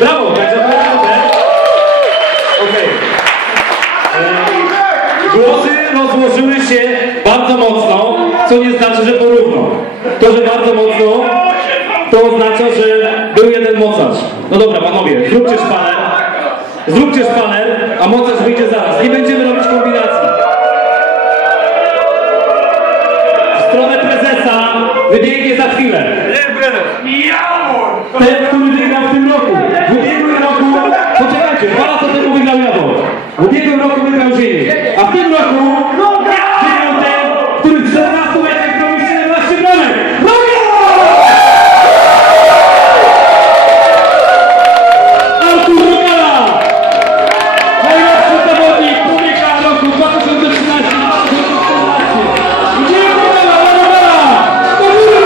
Brawo, tak naprawdę. Okej. Głosy rozłożyły się bardzo mocno, co nie znaczy, że porówno. To, że bardzo mocno, to oznacza, że był jeden mocarz. No dobra, panowie, zróbcie szpaler. Zróbcie szpaler, a mocarz wyjdzie zaraz. Nie będziemy robić kombinacji. W stronę prezesa wybiegnie za chwilę. Ten, który wygrał w tym roku. W ubiegłym roku, poczekajcie, 2 lata temu wygrał Jawor. W ubiegłym roku wygrał Ziemię. A w tym roku wygrał ten, który w 14 meczach zrobił 17 bramek. Artur Rogala! Najlepszy zawodnik człowieka roku 2013-2014. Gdzie Rogala? Do góry!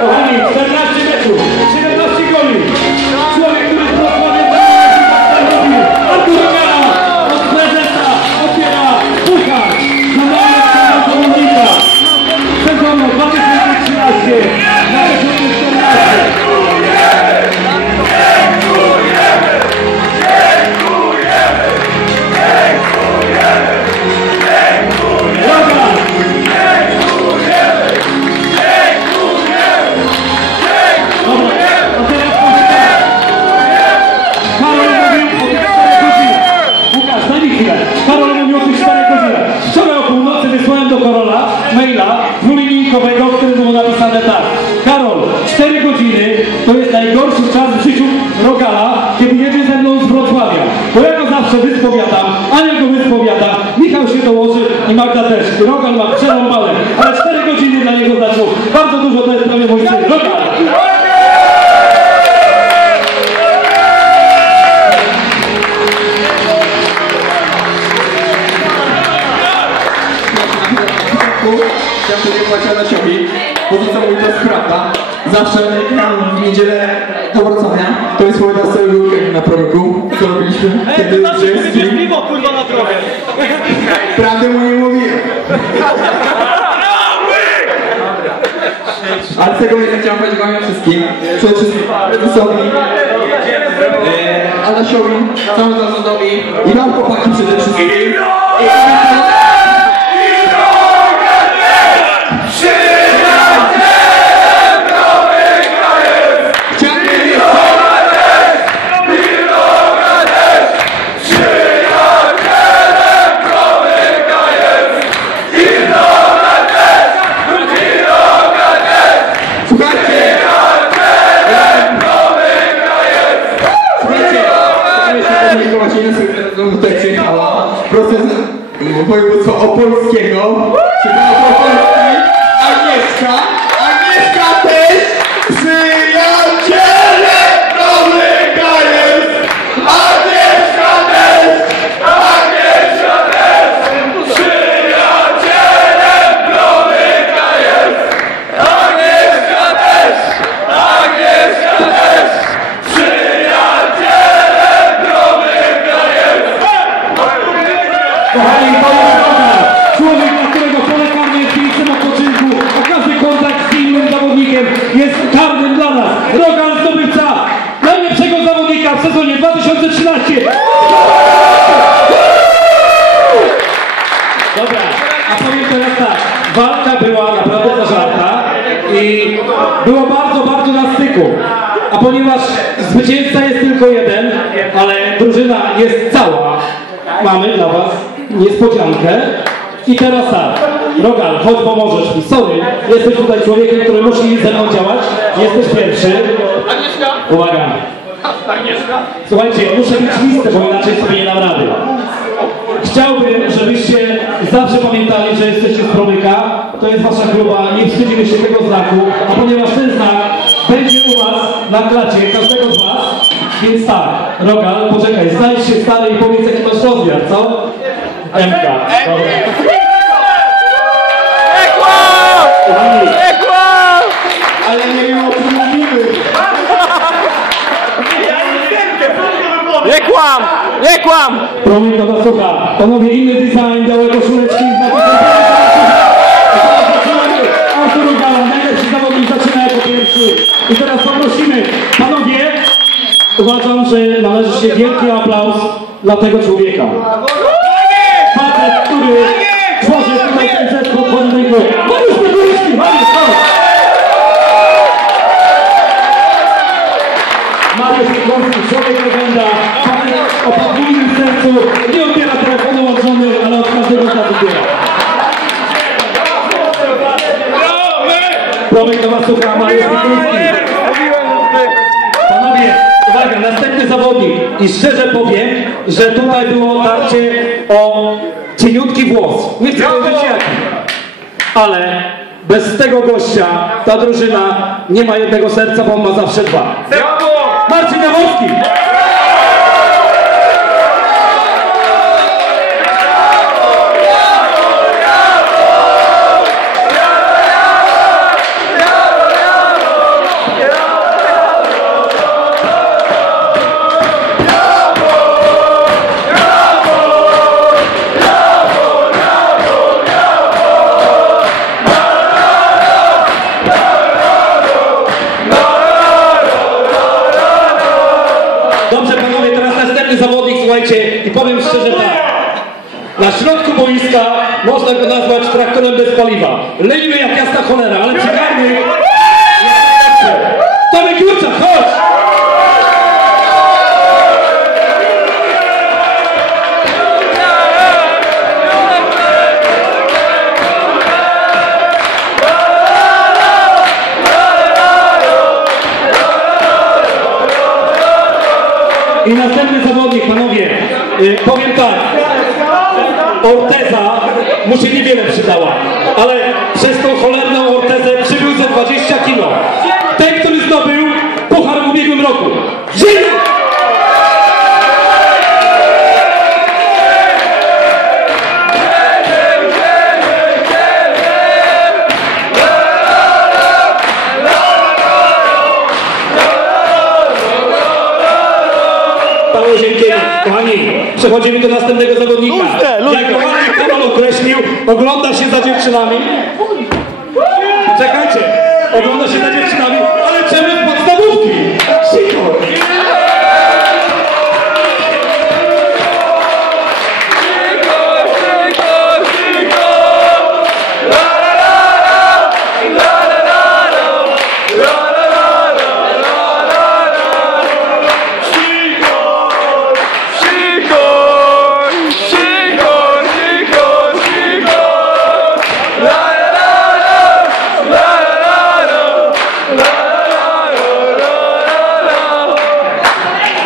Kochani, 14 meczów, 17 goli. Człowiek, który z Wrocławia robił. Artur Rogala od prezesa otwiera puchar dla najlepszego zawodnika sezonu 2013 na 2014. Karol mówił o tych 4 godzinach. Wczoraj o północy wysłałem do Karola maila dwulinijkowego, w którym było napisane tak. Karol, 4 godziny to jest najgorszy czas w życiu Rogala, kiedy jedzie ze mną z Wrocławia. Bo ja go zawsze wyspowiadam, Ania go wyspowiada, Michał się dołoży i Magda też. Rogal ma przerąbane, ale 4 godziny dla niego znaczą bardzo dużo, to jest prawie mój syn. Rogal! Chciałem podziękować Adasiowi, bo to co mówi to jest prawda. Zawsze jak jechałem w niedzielę do Wrocławia, to jest płyta z całego weekendu na proroku, co robiliśmy kiedy jest piwo kurwa na drogę. Prawdę mu nie mówiłem. Ale z tego miejsca chciałem podziękować wszystkim. Przede wszystkim Prezesowi, Adasiowi, całemu zarządowi i wam chłopaki przede wszystkim. Tutaj przyjechała proces województwa opolskiego. Przyjechała do Polski Agnieszka też przyjaciele Kromyka jest. Agnieszka też przyjacielem Kromyka jest. Agnieszka też Kochani, to jest Rogal. Człowiek, dla którego pole karne jest miejscem odpoczynku, a każdy kontakt z innym zawodnikiem jest karnym dla nas. Rogal, zdobywca najlepszego zawodnika w sezonie 2013. Dobra, a powiem teraz tak. Walka była naprawdę zażarta i było bardzo na styku. A ponieważ zwycięzca jest tylko jeden, ale drużyna jest cała, mamy dla was niespodziankę. I teraz tak, Rogal, chodź pomożesz mi. Sorry, jesteś tutaj człowiekiem, który musi ze mną działać. Jesteś pierwszy. Agnieszka? Uwaga. Agnieszka? Słuchajcie, muszę mieć listę, bo inaczej sobie nie dam rady. Chciałbym, żebyście zawsze pamiętali, że jesteście z Promyka. To jest wasza kluba, nie wstydzimy się tego znaku. A ponieważ ten znak będzie u was na klacie każdego z was, więc tak, Rogal, poczekaj, znajdź się stary i powiedz, jaki masz rozmiar, co? MK. Dobra. Ale nie wiem, o czym mówimy. Nie kłam! Nie kłam! Promyk, dobra, słucha. Panowie, inny design, białe koszuleczki, znaki. Uważam, że należy się wielki aplauz dla tego człowieka. Facet, który tworzy tutaj ten zespół podwójnego. Mariusz Podwójski! Mariusz, chodź! Mariusz Podwójski, człowiek legenda, o podwójnym sercu, nie odbiera telefonu łączony, ale od każdego z nas odbiera. Promyk do was słucha, Mariusz Podwójski. Panowie, uwaga, następny zawodnik. I szczerze powiem, że tutaj było tarcie o cieniutki włos. Nie chcę powiedzieć jaki. Ale bez tego gościa ta drużyna nie ma jednego serca, bo on ma zawsze dwa. Marcin Nawowski! Zawodnik, słuchajcie, i powiem szczerze tak. Na środku boiska można go nazwać traktorem bez paliwa. Lejmy jak jasna cholera, ale przegarny jak najlepszy. Tomek Jurczak, chodź! I następny zawodnik, panowie, powiem tak, orteza mu się niewiele przydała, ale przez tą cholerną ortezę przybył ze 20 kilo. Ten, który zdobył puchar w ubiegłym roku. Żyje! Kochani, przechodzimy do następnego zawodnika. Jak go ładnie Karol określił, ogląda się za dziewczynami. Czekajcie, ogląda się za dziewczynami, ale czemu z podstawówki? Cicho!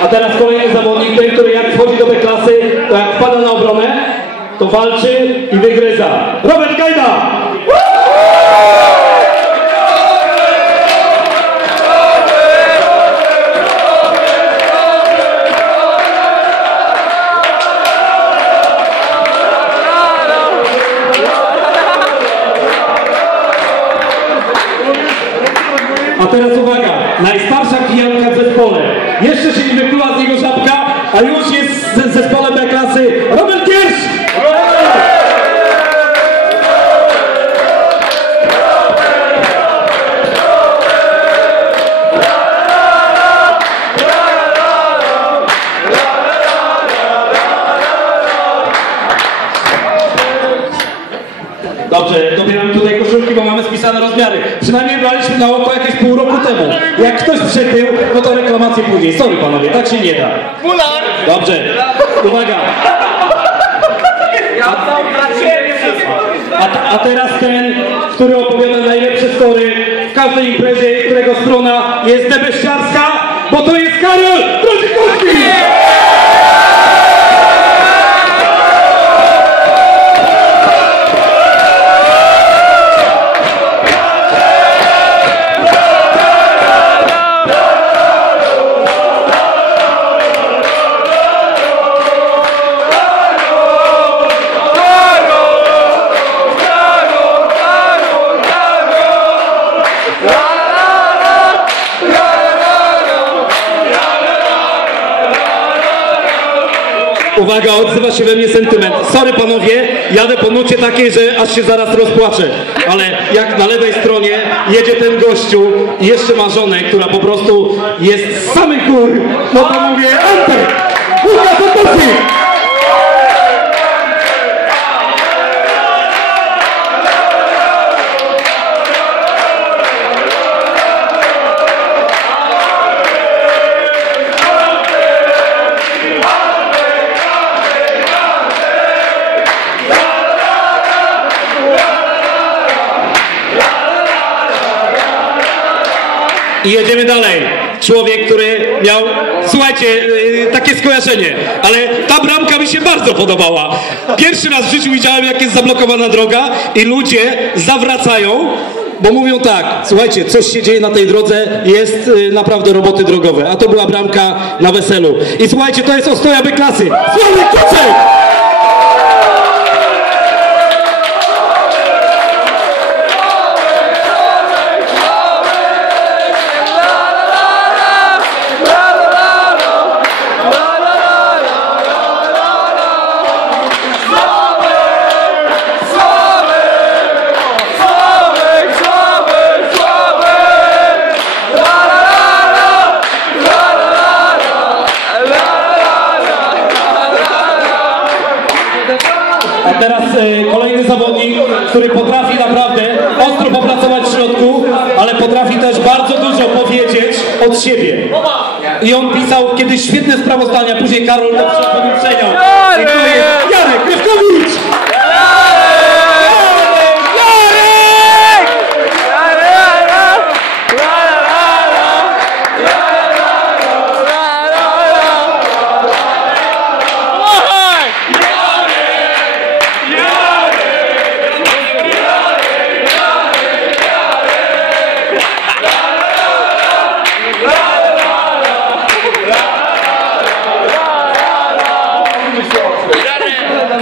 A teraz kolejny zawodnik, ten, który jak wchodzi do B-klasy, to jak wpada na obronę, to walczy i wygryza. Robert Gajda! A teraz uwaga, najstarsza kijanka w zespole. Jeszcze się nie wypluła z niego żabka, a już jest z zespołem B-klasy Robert Kiersz! Dobrze, dobieramy tutaj koszulki, bo mamy spisane rozmiary. Przynajmniej braliśmy na oko jakieś pół roku temu. Jak ktoś przytył, no to reklamację później. Sorry panowie, tak się nie da. Dobrze, uwaga. A teraz ten, który opowiada najlepsze story w każdej imprezie, którego strona jest debeściarska, bo to jest Karol Brązykowski! Uwaga, odzywa się we mnie sentyment. Sorry panowie, jadę po nucie takiej, że aż się zaraz rozpłaczę. Ale jak na lewej stronie jedzie ten gościu i jeszcze ma żonę, która po prostu jest z samych gór, no to mówię, Antek! Łukasz Potocki! I jedziemy dalej. Człowiek, który miał, słuchajcie, takie skojarzenie, ale ta bramka mi się bardzo podobała. Pierwszy raz w życiu widziałem, jak jest zablokowana droga i ludzie zawracają, bo mówią tak, słuchajcie, coś się dzieje na tej drodze, jest naprawdę roboty drogowe, a to była bramka na weselu. I słuchajcie, to jest ostoja B-klasy. Sławek Kuczek! A teraz kolejny zawodnik, który potrafi naprawdę ostro popracować w środku, ale potrafi też bardzo dużo powiedzieć od siebie. I on pisał kiedyś świetne sprawozdania, później Karol to przeniał. I to jest Jarek Krewkowicz!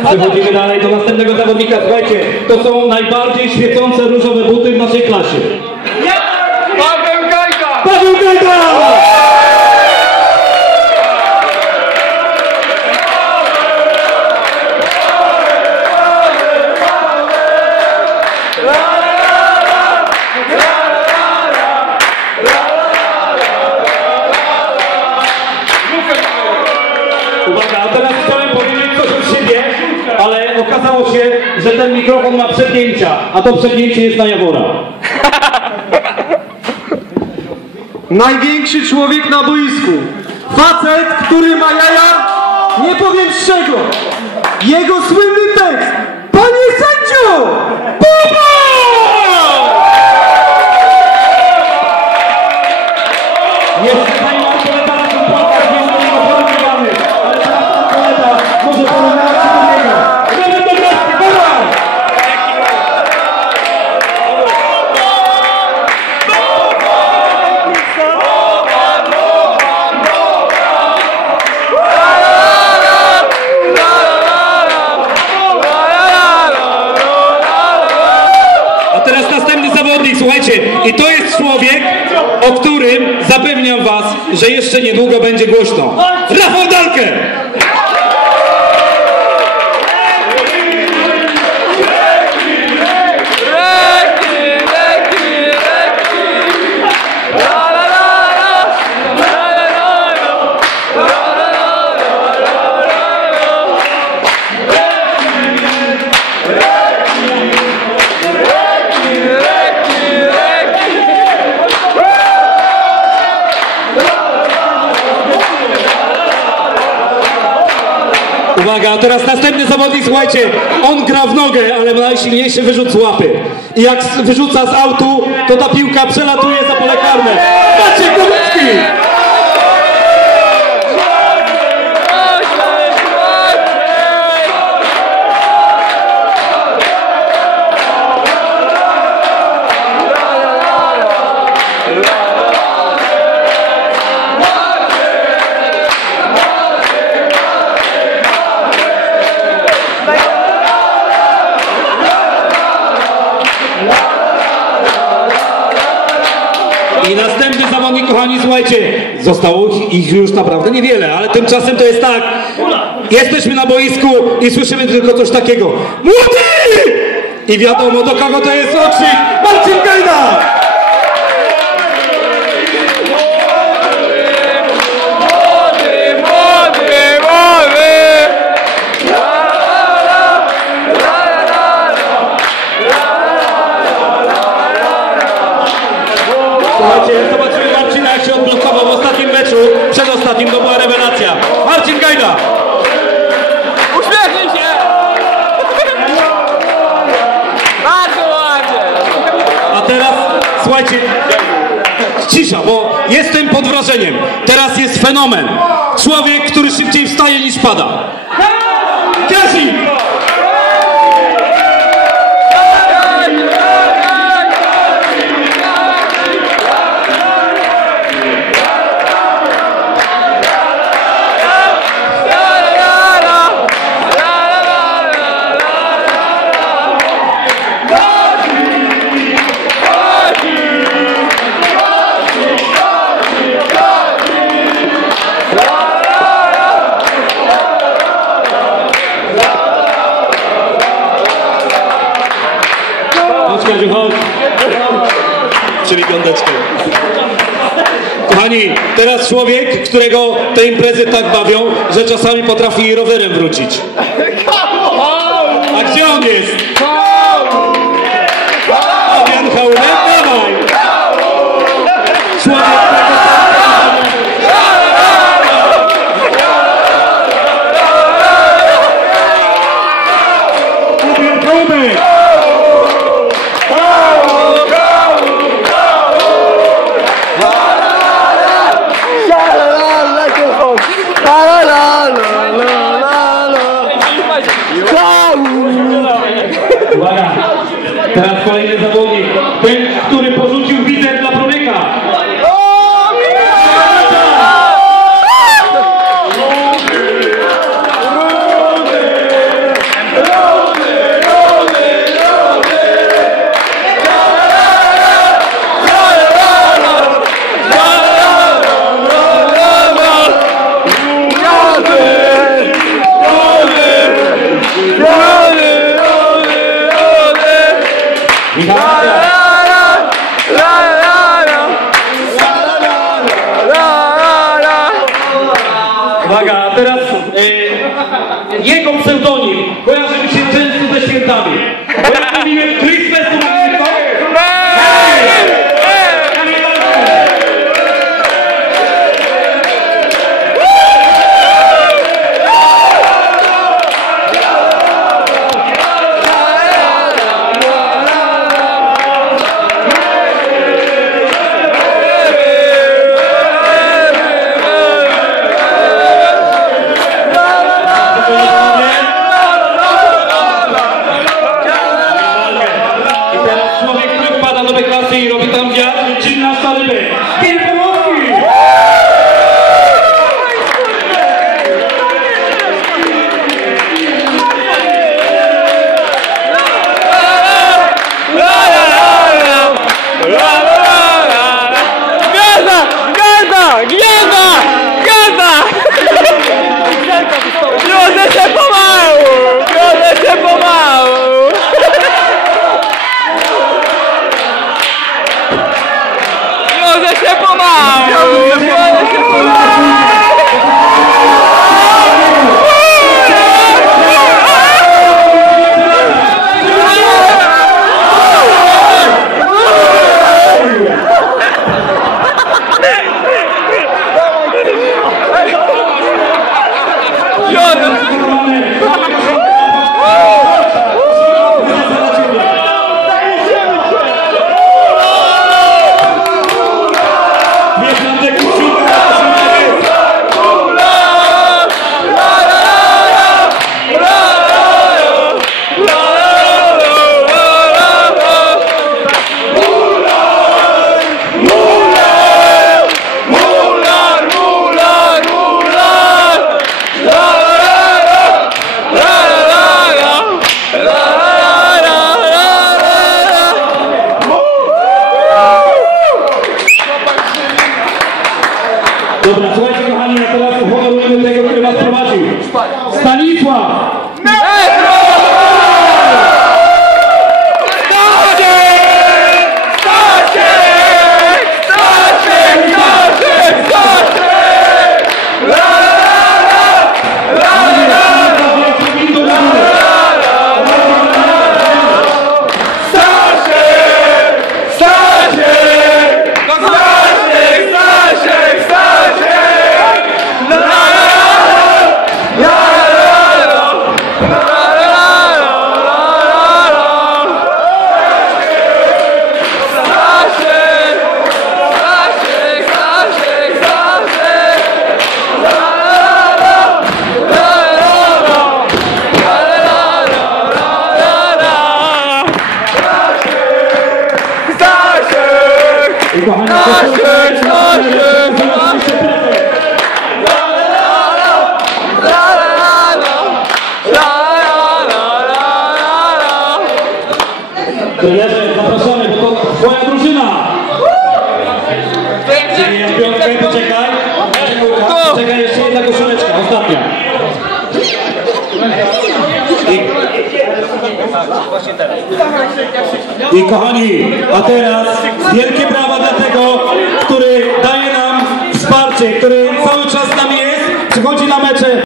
Przechodzimy dalej do następnego zawodnika. Słuchajcie, to są najbardziej świecące różowe buty w naszej klasie. Paweł Gajda! Paweł Gajda! Uwaga, a teraz chciałem powiedzieć coś od siebie, ale okazało się, że ten mikrofon ma przegięcia, a to przegięcie jest na Jawora. Największy człowiek na boisku. Facet, który ma jaja, nie powiem z czego. Jego słynny tekst. Panie sędziu! Popa! Jest pani Markoleta na tym podcast, nie ma niego porównywany, ale teraz Markoleta może porównywać się do niego. Robert Dobrowski, dawaj! A teraz następny zawodnik, słuchajcie, i to jest człowiek, o którym zapewniam was, że jeszcze niedługo będzie głośno. Rafał Dalkę! Uwaga, a teraz następny zawodnik, słuchajcie, on gra w nogę, ale ma najsilniejszy wyrzut z łapy. I jak wyrzuca z autu, to ta piłka przelatuje za pole karne. Maciek Nowicki! I następny zawodnik, kochani, słuchajcie, zostało ich już naprawdę niewiele, ale tymczasem to jest tak, jesteśmy na boisku i słyszymy tylko coś takiego. Młody! I wiadomo, do kogo to jest okrzyk. Marcin Gajda! Słuchajcie, zobaczymy Marcina, jak się odblokował w ostatnim meczu, przedostatnim, to była rewelacja. Marcin Gajda! Uśmiechnij się! Bardzo ładnie! A teraz, słuchajcie, cisza, bo jestem pod wrażeniem. Teraz jest fenomen. Człowiek, który szybciej wstaje niż pada. Kazik! Chodź. Czyli piąteczkę. Kochani, teraz człowiek, którego te imprezy tak bawią, że czasami potrafi rowerem wrócić. A gdzie on jest? Jan Hauler, dawaj! Człowiek, próby! Uwaga, teraz kolejny zawodnik, ten, który porzucił widzę dla Promyka. Uwaga, teraz jego pseudonim kojarzy mi się często ze świętami. Bo jak mówiłem Christmas, to mówimy to? I robi tam wiatr, czyli na stary by. Kiedy pomogli! Wiozę się pomału! Wiozę się pomału! Wiozę się pomału! Wiozę się pomału! Wiesz, kochani, trenerze, zapraszamy, bo to twoja drużyna. Piątkę, poczekaj. Czekaj, jeszcze jedna koszuleczka, ostatnia. I kochani, a teraz wielkie brawa dla tego, który daje nam wsparcie, który